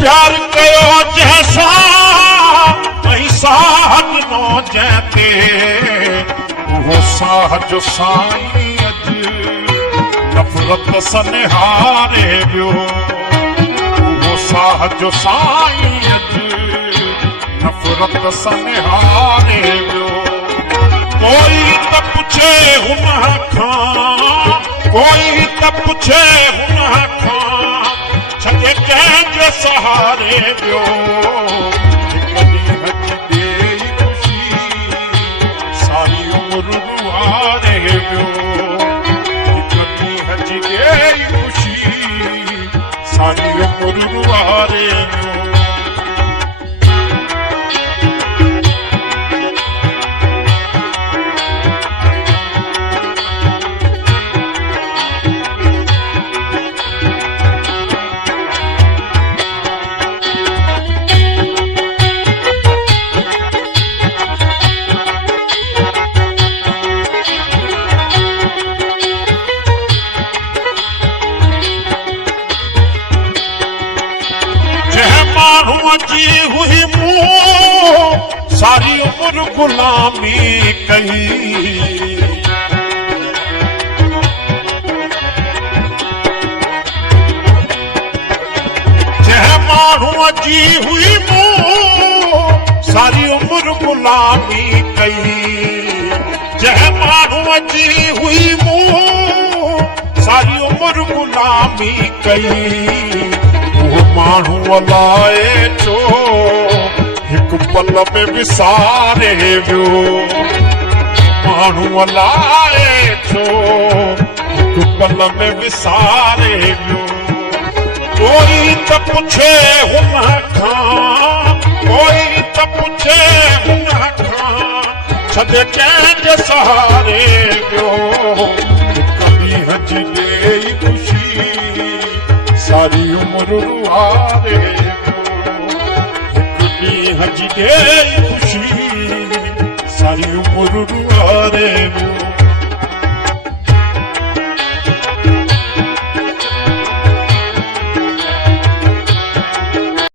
प्यार कयो जैसा कहीं साहब नो जैते वो साहब साईं अज नफरत सनहारे वियो वो साहब साईं अज नफरत सनहारे वियो कोई त पुछे हुन खां कोई त पुछे हुन खां छॾे कंहिंजे सहारे वियो सारी उम्र रुआरे वियो खुशी सारी उम्र रुआरे वियो जी हुई मुँह सारी उम्र गुलामी कही जह माण्हूअ जी हुई मुँह सारी उम्र गुलामी कही जह माण्हूअ जी हुई मुँह सारी उम्र गुलामी कही माण्हू लाए चो हिकु पल में विसारे वियो माण्हू लाए चो हिकु पल में विसारे वियो कोई त पुछे हुन खां कोई त पुछे हुन खां छॾे कंहिंजे सहारे वियो कॾहिं हजी ॾेई खुशी सारी उम्र रुआरे हिकु ॾींहुं हजी ॾेई खुशी सारी उम्र रुआरे